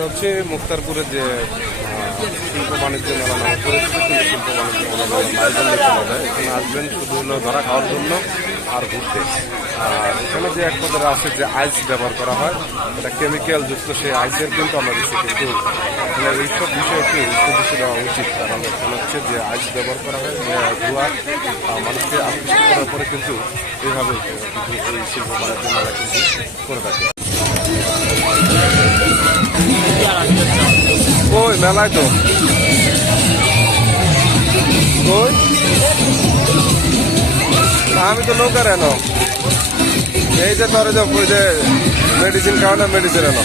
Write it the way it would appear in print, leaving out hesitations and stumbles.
এটা হচ্ছে মুক্তারপুরের যে শিল্প বাণিজ্য মেলা নামে পরিচিত শিল্প বাণিজ্য মেলা মাইজনে চলা যায়। এখানে আসবেন শুধু হলো ধরা খাওয়ার জন্য আর ঘুরতে। আর এখানে যে এক পদের আছে যে আইস ব্যবহার করা হয়, এটা কেমিক্যাল যুক্ত সেই আইসের কিন্তু আমরা দিচ্ছি, কিন্তু এখানে এইসব বিষয়ে একটু উদ্দেশ্য দেওয়া উচিত। কারণ এখানে হচ্ছে যে আইস ব্যবহার করা হয় ধোয়া মানুষকে আকৃষ্ট করার পরে কিন্তু এইভাবে এই শিল্প বাণিজ্য মেলা কিন্তু করে থাকে। ওই মেলায় তো ওই আমি তো নৌকার এনো এই যে তোর যে মেডিসিন খাওয়া না মেডিসিন এনো